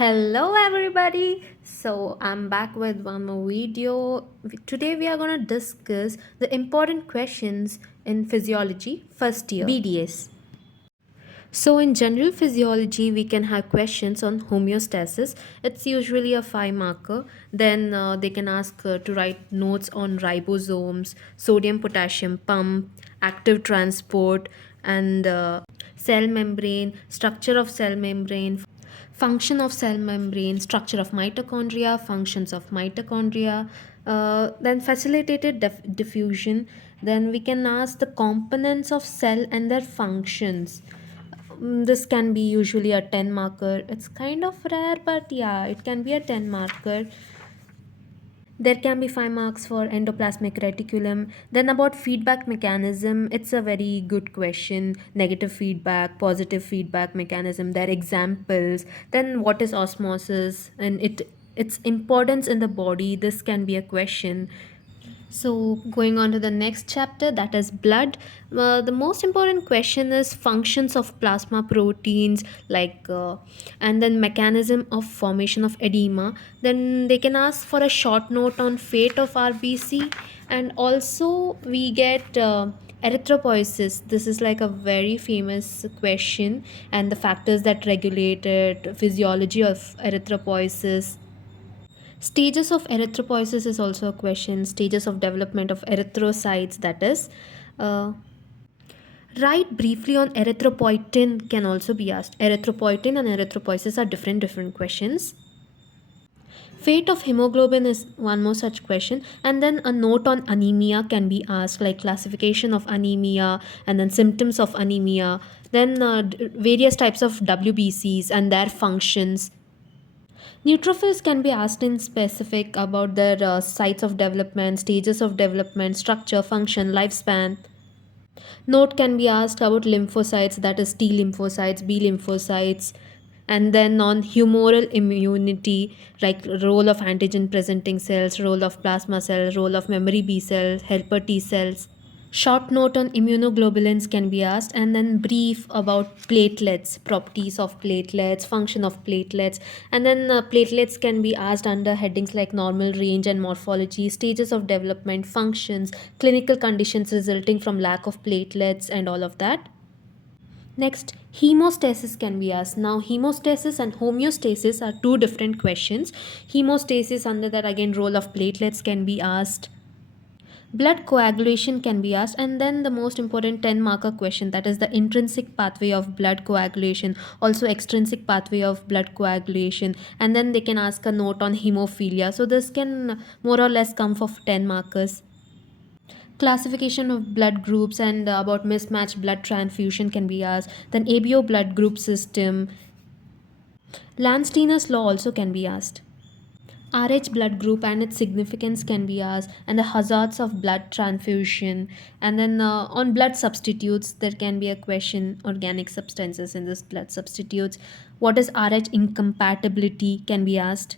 Hello everybody. So I'm back with one more video. Today we are going to discuss the important questions in physiology first year BDS. So in general physiology we can have questions on homeostasis. It's usually a 5 marker. Then they can ask to write notes on ribosomes, sodium potassium pump, active transport and cell membrane, structure of cell membrane, function of cell membrane, structure of mitochondria, functions of mitochondria, then facilitated diffusion. Then we can ask the components of cell and their functions. This can be usually a 10 marker. It's kind of rare, but yeah, it can be a 10 marker. There can be 5 marks for endoplasmic reticulum. Then about feedback mechanism, it's a very good question. Negative feedback, positive feedback mechanism, their examples. Then what is osmosis and its importance in the body. This can be a question. So, going on to the next chapter, that is blood. The most important question is functions of plasma proteins, and then mechanism of formation of edema. Then they can ask for a short note on fate of RBC, and also we get erythropoiesis. This is like a very famous question, and the factors that regulate it, physiology of erythropoiesis. Stages of erythropoiesis is also a question. Stages of development of erythrocytes, that is. Uh, write briefly on erythropoietin can also be asked. Erythropoietin and erythropoiesis are different questions. Fate of hemoglobin is one more such question, and then a note on anemia can be asked, like classification of anemia and then symptoms of anemia, then various types of WBCs and their functions. Neutrophils can be asked in specific about their sites of development, stages of development, structure, function, lifespan. Note can be asked about lymphocytes, that is T lymphocytes, B lymphocytes, and then on humoral immunity, like role of antigen presenting cells, role of plasma cells, role of memory B cells, helper T cells. Short note on immunoglobulins can be asked, and then brief about platelets, properties of platelets, function of platelets, and then platelets can be asked under headings like normal range and morphology, stages of development, functions, clinical conditions resulting from lack of platelets, and all of that. Next, hemostasis can be asked. Now, hemostasis and homeostasis are two different questions. Hemostasis, under that, again, role of platelets can be asked. Blood coagulation can be asked, and then the most important 10 marker question, that is the intrinsic pathway of blood coagulation, also extrinsic pathway of blood coagulation, and then they can ask a note on hemophilia. So, this can more or less come for 10 markers. Classification of blood groups and about mismatched blood transfusion can be asked. Then, ABO blood group system. Landsteiner's law also can be asked. RH blood group and its significance can be asked, and the hazards of blood transfusion. And then on blood substitutes, there can be a question organic substances in this blood substitutes. What is RH incompatibility can be asked.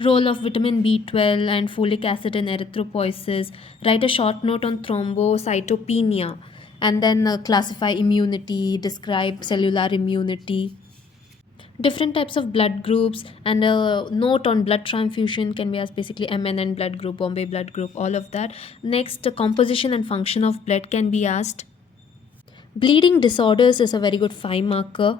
Role of vitamin B12 and folic acid in erythropoiesis. Write a short note on thrombocytopenia, and then classify immunity, describe cellular immunity. Different types of blood groups and a note on blood transfusion can be asked, basically MNN blood group, Bombay blood group, all of that. Next, composition and function of blood can be asked. Bleeding disorders is a very good 5 marker.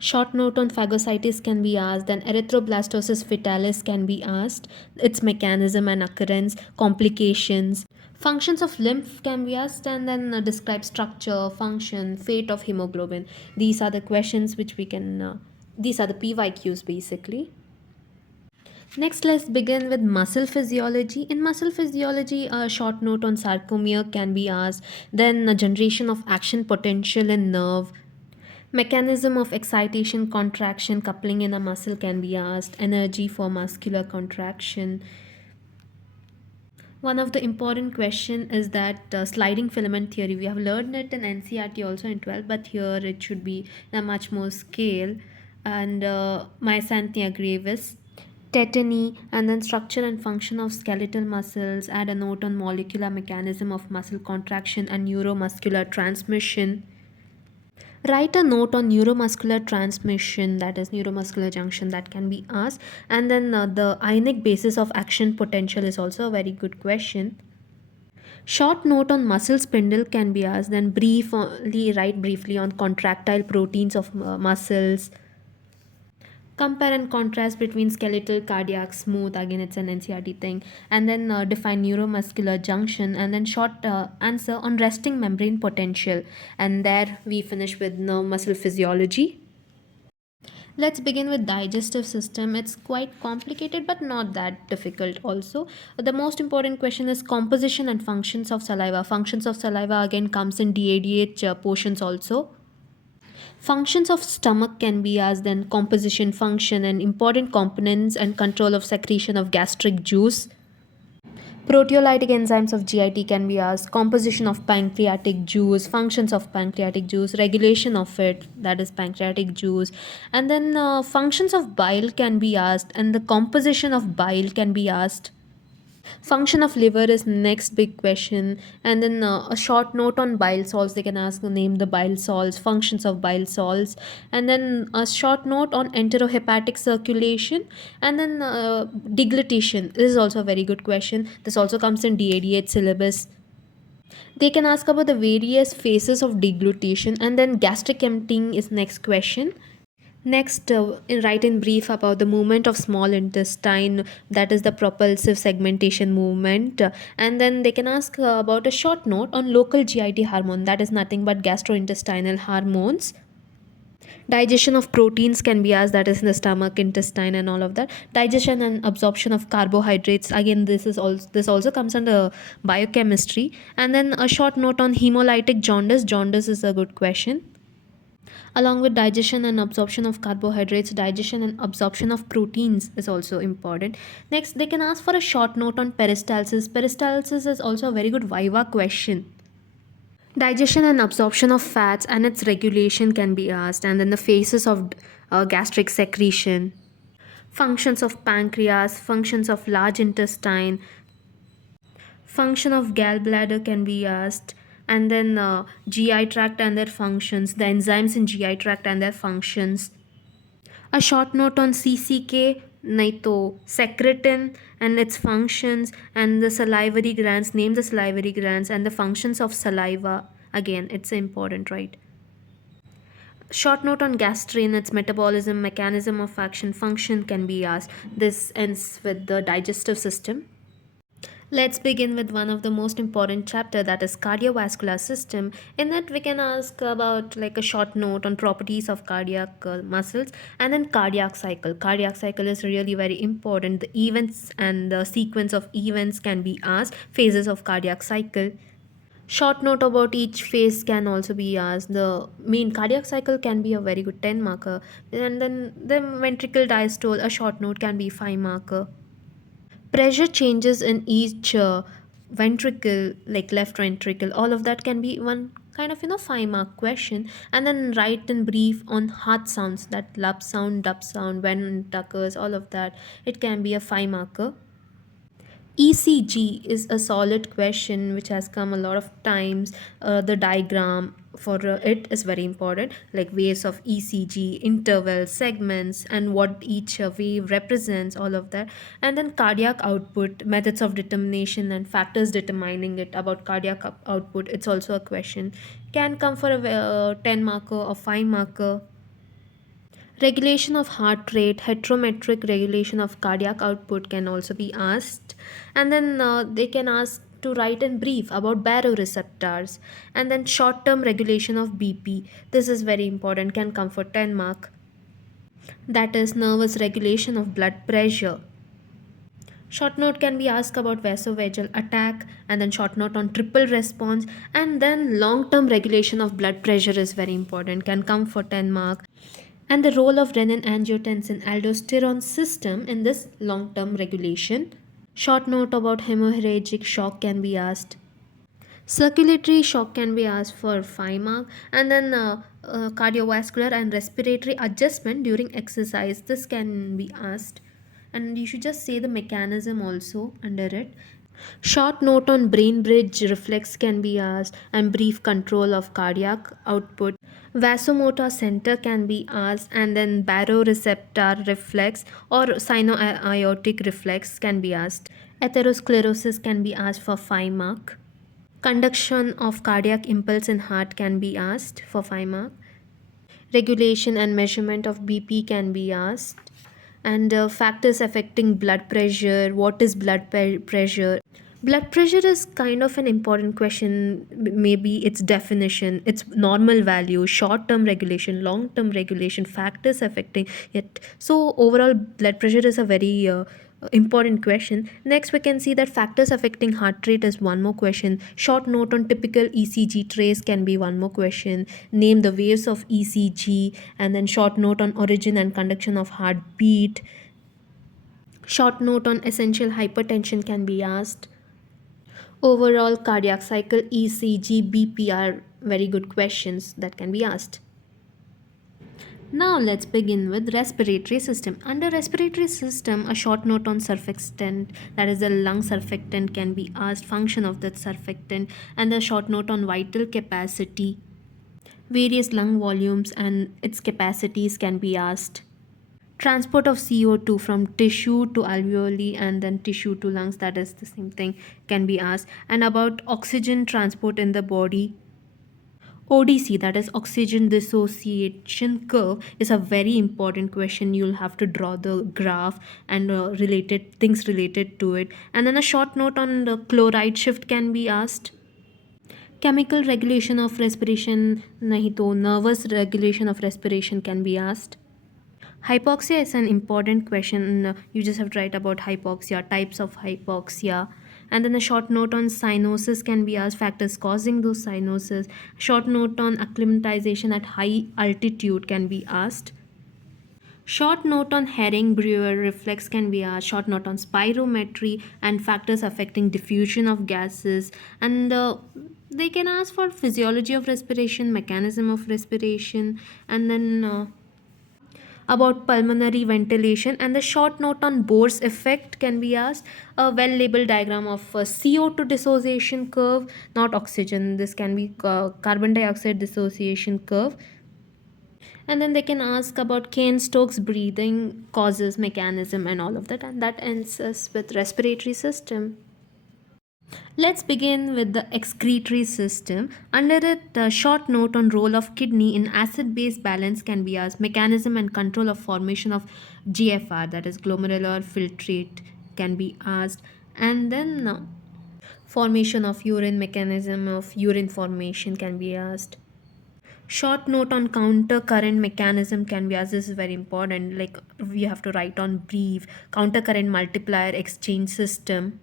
Short note on phagocytis can be asked. Then erythroblastosis fetalis can be asked, its mechanism and occurrence, complications. Functions of lymph can be asked, and then describe structure, function, fate of hemoglobin. These are the questions which we can, these are the PYQs basically. Next, let's begin with muscle physiology. In muscle physiology, a short note on sarcomere can be asked, then a generation of action potential in nerve, mechanism of excitation, contraction, coupling in a muscle can be asked, energy for muscular contraction. One of the important question is that sliding filament theory. We have learned it in NCRT also in 12, but here it should be in a much more scale. And myasthenia gravis, tetany, and then structure and function of skeletal muscles. Add a note on molecular mechanism of muscle contraction and neuromuscular transmission. Write a note on neuromuscular transmission, that is neuromuscular junction, that can be asked. And then the ionic basis of action potential is also a very good question. Short note on muscle spindle can be asked. Then briefly write briefly on contractile proteins of muscles. Compare and contrast between skeletal, cardiac, smooth. Again, it's an NCRT thing. And then define neuromuscular junction. And then short answer on resting membrane potential. And there we finish with nerve muscle physiology. Let's begin with digestive system. It's quite complicated but not that difficult also. The most important question is composition and functions of saliva. Functions of saliva again comes in DADH portions also. Functions of stomach can be asked, then composition, function, and important components and control of secretion of gastric juice. Proteolytic enzymes of GIT can be asked, composition of pancreatic juice, functions of pancreatic juice, regulation of it, that is pancreatic juice, and then functions of bile can be asked, and the composition of bile can be asked. Function of liver is next big question, and then a short note on bile salts. They can ask name the bile salts, functions of bile salts, and then a short note on enterohepatic circulation, and then deglutition. This is also a very good question. This also comes in DADH syllabus. They can ask about the various phases of deglutition, and then gastric emptying is next question. Next, write in brief about the movement of small intestine, that is the propulsive segmentation movement. And then they can ask about a short note on local GIT hormone, that is nothing but gastrointestinal hormones. Digestion of proteins can be asked, that is in the stomach, intestine, and all of that. Digestion and absorption of carbohydrates. Again, this also comes under biochemistry. And then a short note on hemolytic jaundice. Jaundice is a good question. Along with digestion and absorption of carbohydrates, digestion and absorption of proteins is also important. Next, they can ask for a short note on peristalsis. Peristalsis is also a very good viva question. Digestion and absorption of fats and its regulation can be asked, and then the phases of gastric secretion, functions of pancreas, functions of large intestine, function of gallbladder can be asked, and then GI tract and their functions, the enzymes in GI tract and their functions. A short note on CCK, Naito, secretin and its functions, and the salivary glands, name the salivary glands and the functions of saliva. Again, it's important, right? Short note on gastrin, its metabolism, mechanism of action, function can be asked. This ends with the digestive system. Let's begin with one of the most important chapter, that is cardiovascular system. In that we can ask about like a short note on properties of cardiac muscles, and then cardiac cycle. Cardiac cycle is really very important. The events and the sequence of events can be asked. Phases of cardiac cycle. Short note about each phase can also be asked. The main cardiac cycle can be a very good 10 marker, and then the ventricle diastole, a short note can be 5 marker. Pressure changes in each ventricle, like left ventricle, all of that can be one kind of 5 mark question. And then write in brief on heart sounds, that lub sound, dub sound, when it occurs, all of that, it can be a 5 marker. ECG is a solid question which has come a lot of times. The diagram for it is very important, like waves of ECG, intervals, segments, and what each wave represents, all of that. And then cardiac output, methods of determination, and factors determining it. About cardiac output, it's also a question. Can come for a 10 marker or 5 marker. Regulation of heart rate, heterometric regulation of cardiac output can also be asked. And then they can ask to write in brief about baroreceptors. And then short term regulation of BP. This is very important, can come for 10 mark. That is nervous regulation of blood pressure. Short note can be asked about vasovagal attack, and then short note on triple response, and then long term regulation of blood pressure is very important, can come for 10 mark. And the role of renin angiotensin aldosterone system in this long term regulation. Short note about hemorrhagic shock can be asked. Circulatory shock can be asked for 5 mark, and then cardiovascular and respiratory adjustment during exercise, this can be asked, and you should just say the mechanism also under it. Short note on brain bridge reflex can be asked, and brief control of cardiac output. Vasomotor center can be asked, and then baroreceptor reflex or sinoaortic reflex can be asked. Atherosclerosis can be asked for 5 mark. Conduction of cardiac impulse in heart can be asked for 5 mark. Regulation and measurement of BP can be asked. And factors affecting blood pressure. What is pressure? Blood pressure is kind of an important question. Maybe its definition, its normal value, short term regulation, long term regulation, factors affecting it. So, overall, blood pressure is a very important question. Next, we can see that factors affecting heart rate is one more question. Short note on typical ECG trace can be one more question. Name the waves of ECG, and then short note on origin and conduction of heartbeat. Short note on essential hypertension can be asked. Overall cardiac cycle, ECG, BP are very good questions that can be asked. Now let's begin with respiratory system. Under respiratory system, a short note on surfactant, that is the lung surfactant, can be asked, function of that surfactant, and a short note on vital capacity. Various lung volumes and its capacities can be asked. Transport of CO2 from tissue to alveoli and then tissue to lungs, that is the same thing, can be asked. And about oxygen transport in the body, ODC, that is oxygen dissociation curve, is a very important question. You'll have to draw the graph and related things related to it. And then a short note on the chloride shift can be asked. Chemical regulation of respiration, nahi to nervous regulation of respiration can be asked. Hypoxia is an important question. You just have to write about hypoxia, types of hypoxia. And then a short note on cyanosis can be asked, factors causing those cyanosis. Short note on acclimatization at high altitude can be asked. Short note on Herring Brewer reflex can be asked. Short note on spirometry and factors affecting diffusion of gases. And they can ask for physiology of respiration, mechanism of respiration, and then about pulmonary ventilation. And the short note on Bohr's effect can be asked. A well labeled diagram of a CO2 dissociation curve, not oxygen, this can be carbon dioxide dissociation curve. And then they can ask about Kane-Stokes breathing causes, mechanism, and all of that. And that ends us with respiratory system. Let's begin with the excretory system. Under it, a short note on role of kidney in acid-base balance can be asked. Mechanism and control of formation of GFR, that is glomerular filtrate, can be asked. And then formation of urine, mechanism of urine formation can be asked. Short note on counter current mechanism can be asked. This is very important. Like we have to write on brief. Counter current multiplier exchange system.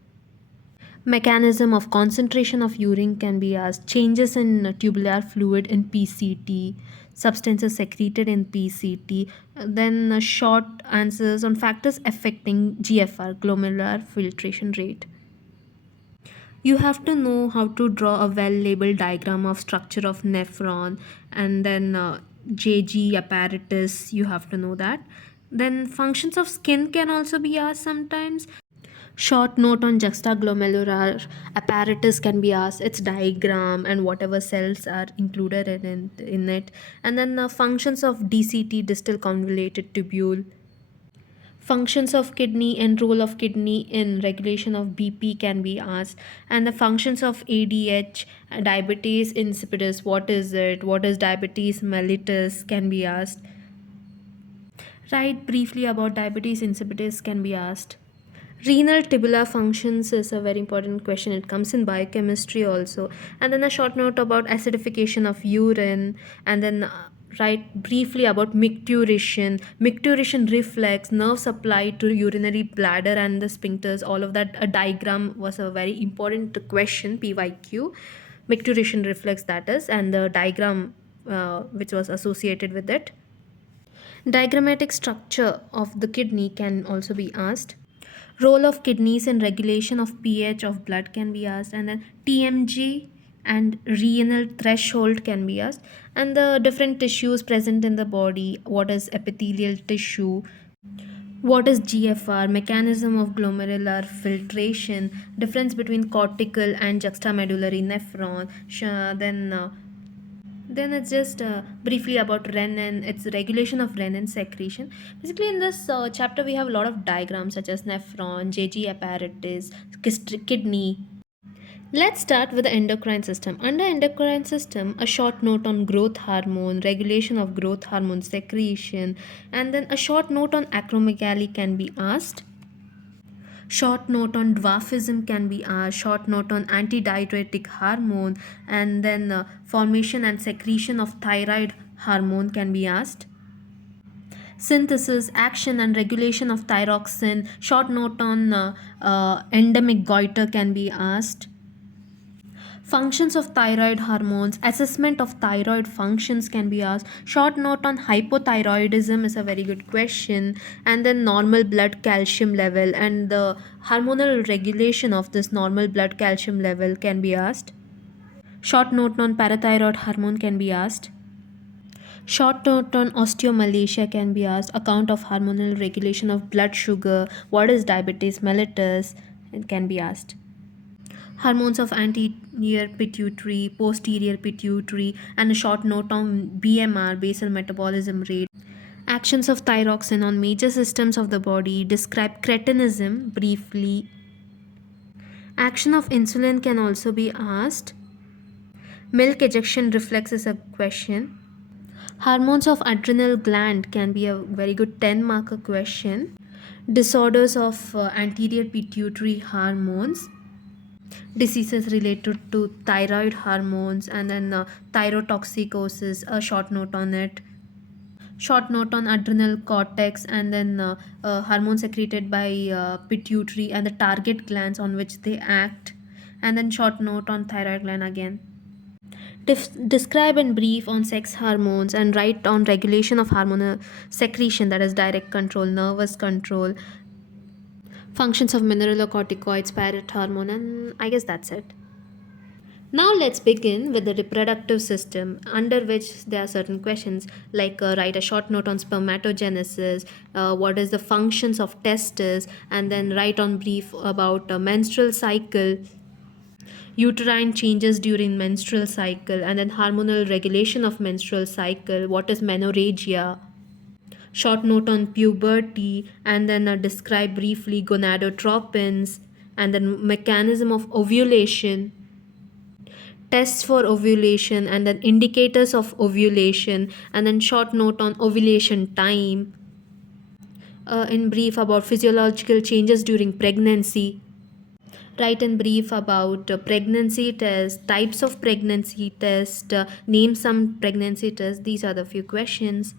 Mechanism of concentration of urine can be asked. Changes in tubular fluid in PCT. Substances secreted in PCT. Then short answers on factors affecting GFR, glomerular filtration rate. You have to know how to draw a well labeled diagram of structure of nephron, and then JG apparatus, you have to know that. Then functions of skin can also be asked sometimes. Short note on juxtaglomerular apparatus can be asked, its diagram and whatever cells are included in it. And then functions of DCT, distal convoluted tubule. Functions of kidney and role of kidney in regulation of BP can be asked. And the functions of ADH, diabetes insipidus, what is it? What is diabetes mellitus, can be asked. Write briefly about diabetes insipidus can be asked. Renal tubular functions is a very important question. It comes in biochemistry also. And then a short note about acidification of urine. And then write briefly about micturition. Micturition reflex, nerve supply to urinary bladder and the sphincters, all of that. A diagram was a very important question, PYQ. Micturition reflex, that is, and the diagram which was associated with it. Diagrammatic structure of the kidney can also be asked. Role of kidneys in regulation of pH of blood can be asked. And then TMG and renal threshold can be asked. And the different tissues present in the body, what is epithelial tissue, what is GFR, mechanism of glomerular filtration, difference between cortical and juxtamedullary nephron, then Then it's just briefly about renin, its regulation of renin secretion. Basically, in this chapter, we have a lot of diagrams such as nephron, JG apparatus, kidney. Let's start with the endocrine system. Under endocrine system, a short note on growth hormone, regulation of growth hormone secretion, and then a short note on acromegaly can be asked. Short note on dwarfism can be asked. Short note on antidiuretic hormone, and then formation and secretion of thyroid hormone can be asked. Synthesis, action, and regulation of thyroxine. Short note on endemic goiter can be asked. Functions of thyroid hormones, assessment of thyroid functions can be asked. Short note on hypothyroidism is a very good question. And then normal blood calcium level and the hormonal regulation of this normal blood calcium level can be asked. Short note on parathyroid hormone can be asked. Short note on osteomalacia can be asked. Account of hormonal regulation of blood sugar. What is diabetes mellitus? It can be asked. Hormones of anterior pituitary, posterior pituitary, and a short note on BMR, basal metabolism rate. Actions of thyroxine on major systems of the body. Describe cretinism briefly. Action of insulin can also be asked. Milk ejection reflex is a question. Hormones of adrenal gland can be a very good 10 marker question. Disorders of anterior pituitary hormones. Diseases related to thyroid hormones, and then thyrotoxicosis, a short note on it. Short note on adrenal cortex, and then hormones secreted by pituitary and the target glands on which they act, and then short note on thyroid gland again. Describe in brief on sex hormones and write on regulation of hormonal secretion, that is direct control, nervous control, functions of mineralocorticoids, parrot hormone, and I guess that's it. Now let's begin with the reproductive system, under which there are certain questions like write a short note on spermatogenesis, what is the functions of testes, and then write on brief about menstrual cycle, uterine changes during menstrual cycle, and then hormonal regulation of menstrual cycle, what is menorrhagia, short note on puberty, and then describe briefly gonadotropins, and then mechanism of ovulation, tests for ovulation, and then indicators of ovulation, and then short note on ovulation time, in brief about physiological changes during pregnancy. Write in brief about pregnancy test, types of pregnancy test, name some pregnancy tests. These are the few questions.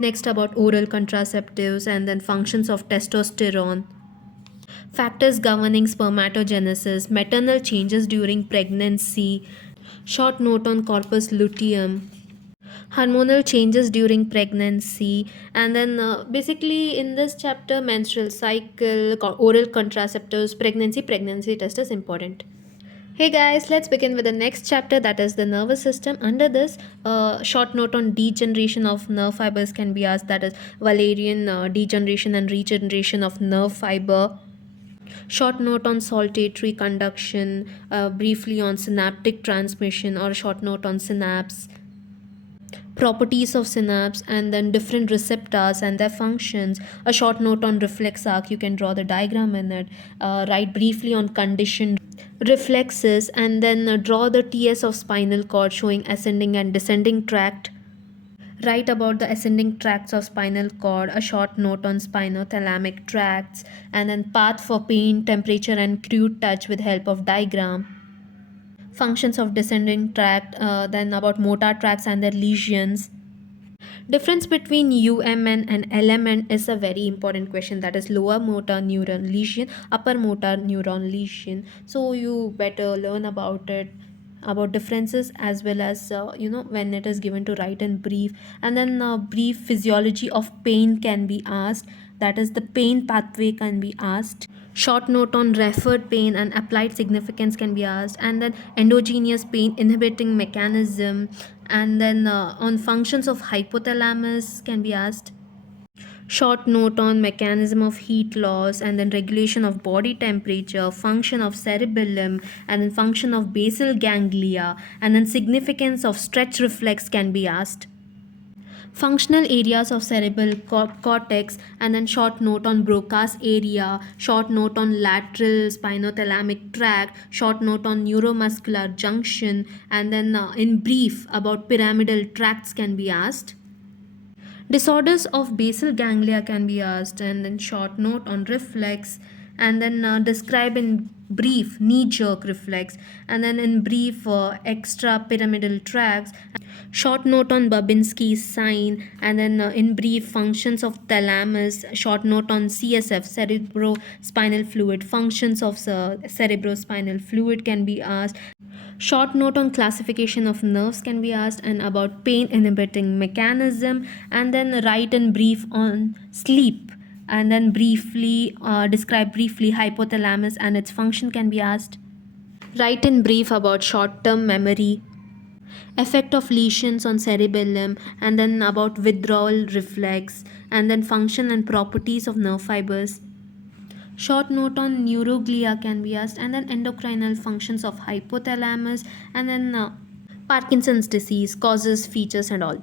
Next about oral contraceptives, and then functions of testosterone, factors governing spermatogenesis, maternal changes during pregnancy, short note on corpus luteum, hormonal changes during pregnancy, and then basically in this chapter menstrual cycle, oral contraceptives, pregnancy test is important. Hey guys, let's begin with the next chapter, that is the nervous system. Under this, short note on degeneration of nerve fibers can be asked, that is Valerian degeneration and regeneration of nerve fiber. Short note on saltatory conduction, briefly on synaptic transmission, or short note on synapse, properties of synapse, and then different receptors and their functions. A short note on reflex arc, you can draw the diagram in it. Write briefly on conditioned reflexes, and then draw the TS of spinal cord showing ascending and descending tract. Write about the ascending tracts of spinal cord, a short note on spinothalamic tracts, and then path for pain, temperature, and crude touch with help of diagram. Functions of descending tract, then about motor tracts and their lesions. Difference between UMN and LMN is a very important question, that is lower motor neuron lesion, upper motor neuron lesion. So you better learn about it, about differences, as well as when it is given to write in brief. And then brief physiology of pain can be asked, that is the pain pathway can be asked. Short note on referred pain and applied significance can be asked, and then endogenous pain inhibiting mechanism, and then on functions of hypothalamus can be asked. Short note on mechanism of heat loss and then regulation of body temperature, function of cerebellum, and then function of basal ganglia, and then significance of stretch reflex can be asked. Functional areas of cerebral cortex, and then short note on Broca's area, short note on lateral spinothalamic tract, short note on neuromuscular junction, and then in brief about pyramidal tracts can be asked. Disorders of basal ganglia can be asked, and then short note on reflex, and then describe in brief knee jerk reflex, and then in brief extra pyramidal tracts, short note on Babinski's sign, and then in brief functions of thalamus, short note on CSF, cerebrospinal fluid, functions of cerebrospinal fluid can be asked. Short note on classification of nerves can be asked, and about pain inhibiting mechanism, and then write in brief on sleep, and then briefly describe briefly hypothalamus and its function can be asked. Write in brief about short term memory, effect of lesions on cerebellum, and then about withdrawal reflex, and then function and properties of nerve fibers. Short note on neuroglia can be asked, and then endocrinal functions of hypothalamus, and then Parkinson's disease, causes, features, and all.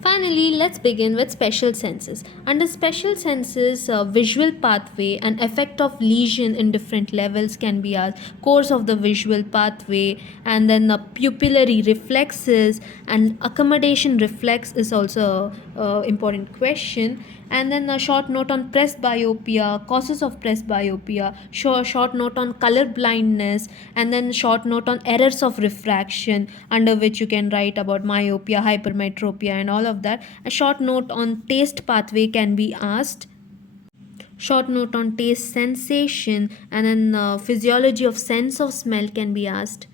Finally, let's begin with special senses. Under special senses, visual pathway and effect of lesion in different levels can be asked. Course of the visual pathway, and then pupillary reflexes and accommodation reflex is also a important question. And then a short note on presbyopia, causes of presbyopia, short note on color blindness, and then short note on errors of refraction, under which you can write about myopia, hypermetropia, and all of that. A short note on taste pathway can be asked. Short note on taste sensation, and then physiology of sense of smell can be asked.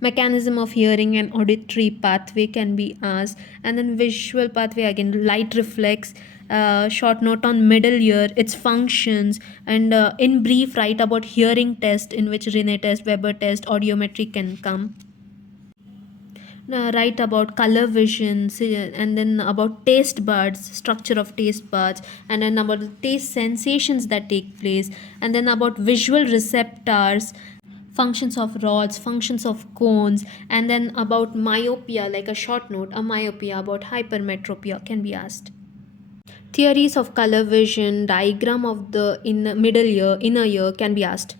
Mechanism of hearing and auditory pathway can be asked, and then visual pathway again, light reflex, short note on middle ear, its functions, and in brief write about hearing test, in which Rene test, Weber test, audiometry can come. Write about color vision, and then about taste buds, structure of taste buds, and then about the taste sensations that take place, and then about visual receptors, functions of rods, functions of cones, and then about myopia, like a short note, a myopia, about hypermetropia can be asked. Theories of color vision, diagram of the middle ear, inner ear can be asked.